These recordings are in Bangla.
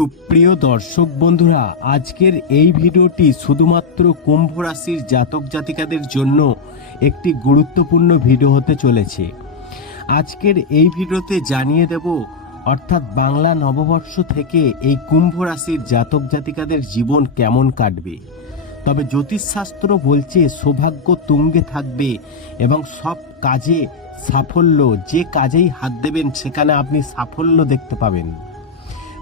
সুপ্রিয় দর্শক বন্ধুরা, আজকের এই ভিডিওটি শুধুমাত্র কুম্ভ রাশির জাতক জাতিকাদের জন্য একটি গুরুত্বপূর্ণ ভিডিও হতে চলেছে। আজকের এই ভিডিওতে জানিয়ে দেব, অর্থাৎ বাংলা নববর্ষ থেকে এই কুম্ভ রাশির জাতক জাতিকাদের জীবন কেমন কাটবে। তবে জ্যোতিষশাস্ত্র বলছে, সৌভাগ্য তুঙ্গে থাকবে এবং সব কাজে সাফল্য, যে কাজেই হাত দেবেন সেখানে আপনি সাফল্য দেখতে পাবেন।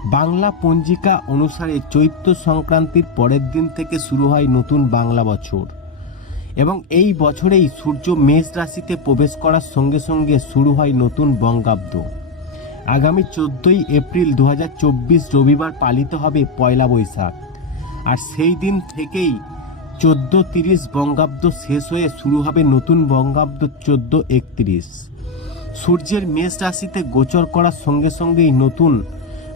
বাংলা পঞ্জিকা অনুসারে চৈত্র সংক্রান্তির পরের দিন থেকে শুরু হয় নতুন বাংলা বছর। এবং এই বছরেই সূর্য মেষ রাশিতে প্রবেশ করার সঙ্গে সঙ্গে শুরু হয় নতুন বঙ্গাব্দ। আগামী চোদ্দই এপ্রিল দু হাজার চব্বিশ রবিবার পালিত হবে পয়লা বৈশাখ। আর সেই দিন থেকেই চোদ্দ তিরিশ বঙ্গাব্দ শেষ হয়ে শুরু হবে নতুন বঙ্গাব্দ চোদ্দ একত্রিশ। সূর্যের মেষ রাশিতে গোচর করার সঙ্গে সঙ্গেই নতুন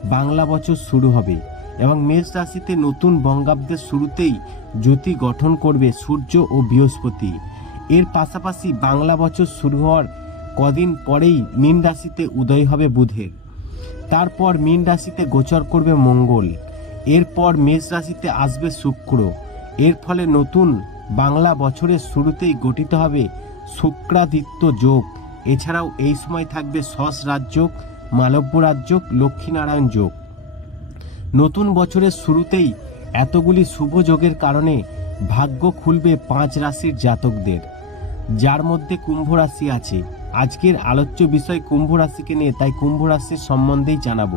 বাংলা বছর শুরু হবে এবং মেষ রাশিতে নতুন বঙ্গাব্দের শুরুতেই জ্যোতি গঠন করবে সূর্য ও বৃহস্পতি। এর পাশাপাশি বাংলা বছর শুরু হওয়ার কদিন পরেই মীন রাশিতে উদয় হবে বুধের। তারপর মীন রাশিতে গোচর করবে মঙ্গল। এরপর মেষ রাশিতে আসবে শুক্র। এর ফলে নতুন বাংলা বছরের শুরুতেই গঠিত হবে শুক্রাদিত্য যোগ। এছাড়াও এই সময় থাকবে সস রাজযোগ মালব্য রাজযোগ লক্ষ্মীনারায়ণ যোগ। নতুন বছরের শুরুতেই এতগুলি শুভ যোগের কারণে ভাগ্য খুলবে পাঁচ রাশির জাতকদের। যার মধ্যে কুম্ভ রাশি আছে। আজকের আলোচ্য বিষয় কুম্ভ রাশিকে নিয়ে, তাই কুম্ভ রাশির সম্বন্ধেই জানাব।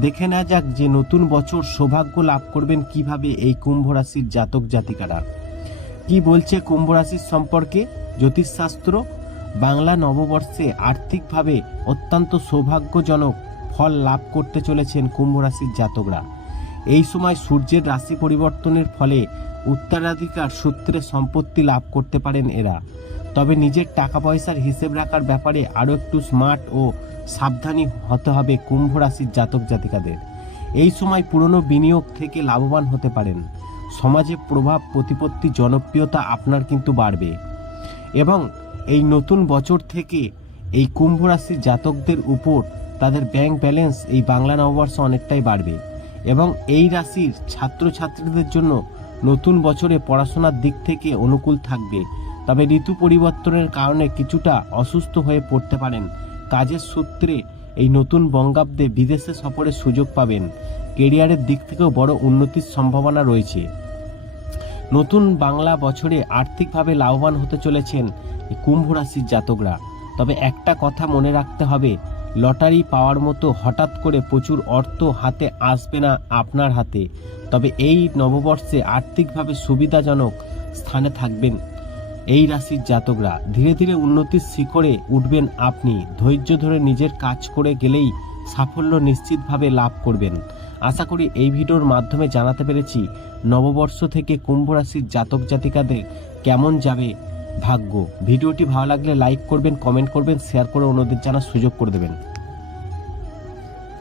দেখে না যাক যে নতুন বছর সৌভাগ্য লাভ করবেন কীভাবে এই কুম্ভ রাশির জাতক জাতিকারা। কি বলছে কুম্ভ রাশির সম্পর্কে? জ্যোতিষশাস্ত্র বাংলা নববর্ষে আর্থিকভাবে অত্যন্ত সৌভাগ্যজনক ফল লাভ করতে চলেছেন কুম্ভ রাশির জাতকরা। এই সময় সূর্যের রাশি পরিবর্তনের ফলে উত্তরাধিকার সূত্রে সম্পত্তি লাভ করতে পারেন এরা। তবে নিজের টাকা পয়সার হিসেব রাখার ব্যাপারে আরও একটু স্মার্ট ও সাবধানী হতে হবে কুম্ভ রাশির জাতক জাতিকাদের। এই সময় পুরনো বিনিয়োগ থেকে লাভবান হতে পারেন। সমাজে প্রভাব, প্রতিপত্তি, জনপ্রিয়তা আপনার কিন্তু বাড়বে। এবং এই নতুন বছর থেকে এই কুম্ভ রাশির জাতকদের উপর তাদের ব্যাংক ব্যালেন্স এই বাংলা নববর্ষ অনেকটাই বাড়বে এবং এই রাশির ছাত্রছাত্রীদের জন্য নতুন বছরে পড়াশোনার দিক থেকে অনুকূল থাকবে। তবে ঋতু পরিবর্তনের কারণে কিছুটা অসুস্থ হয়ে পড়তে পারেন। কাজের সূত্রে এই নতুন বঙ্গাব্দে বিদেশে সফরের সুযোগ পাবেন। কেরিয়ারের দিক থেকেও বড় উন্নতির সম্ভাবনা রয়েছে। নতুন বাংলা বছরে আর্থিকভাবে লাভবান হতে চলেছেন কুম্ভ রাশির জাতকরা। তবে একটা কথা মনে রাখতে হবে, লটারি পাওয়ার মতো হঠাৎ করে প্রচুর অর্থ হাতে আসবে না আপনার হাতে। তবে এই নববর্ষে আর্থিকভাবে সুবিধাজনক স্থানে থাকবেন এই রাশির জাতকরা। ধীরে ধীরে উন্নতির শিখরে উঠবেন আপনি। ধৈর্য ধরে নিজের কাজ করে গেলেই সাফল্য নিশ্চিতভাবে লাভ করবেন। আশা করি এই ভিডিওর মাধ্যমে জানাতে পেরেছি নববর্ষ থেকে কুম্ভ রাশির জাতক জাতিকাদের কেমন যাবে ভাগ্য। ভিডিওটি ভালো লাগলে লাইক করবেন কমেন্ট করবেন শেয়ার করে অন্যদের জানার সুযোগ করে দেবেন।